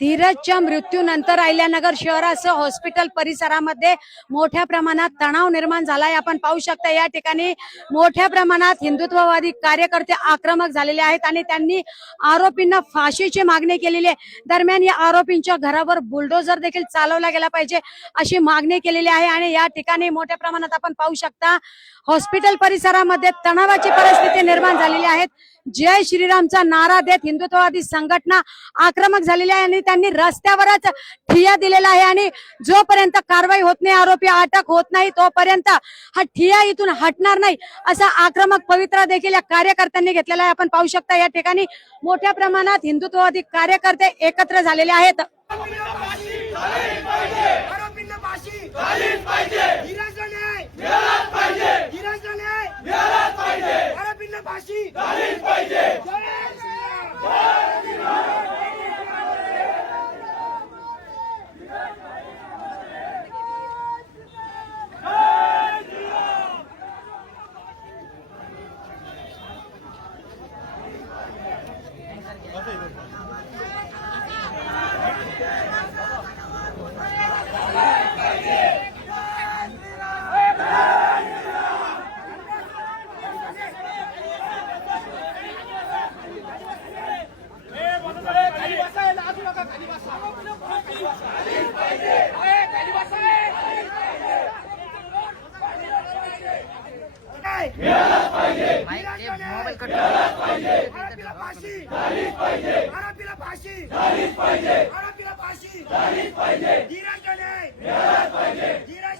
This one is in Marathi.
धीरजच्या मृत्यूनंतर अहिल्यानगर शहरासह हॉस्पिटल परिसरामध्ये मोठ्या प्रमाणात तणाव निर्माण झालाय। आपण पाहू शकता या ठिकाणी मोठ्या प्रमाणात हिंदुत्ववादी कार्यकर्ते आक्रमक झालेले आहेत आणि त्यांनी आरोपींना फाशीची मागणी केलेली आहे। दरम्यान या आरोपींच्या घरावर बुलडोझर देखील चालवला गेला पाहिजे अशी मागणी केलेली आहे आणि या ठिकाणी मोठ्या प्रमाणात आपण पाहू शकता हॉस्पिटल परिसरामध्ये तणावाची परिस्थिती निर्माण झालेली आहे। जय श्रीरामचा नारा देत हिंदुत्ववादी संघटना आक्रमक झालेली आहे आणि त्यांनी रस्त्यावरच ठिय्या दिलेला आहे आणि जोपर्यंत कारवाई होत नाही, आरोपी अटक होत नाही, तोपर्यंत हा ठिय्या इथून हटणार नाही असा आक्रमक पवित्रा देखील या कार्यकर्त्यांनी घेतलेला आहे। आपण पाहू शकता या ठिकाणी मोठ्या प्रमाणात हिंदुत्ववादी कार्यकर्ते एकत्र झालेले आहेत। धीरज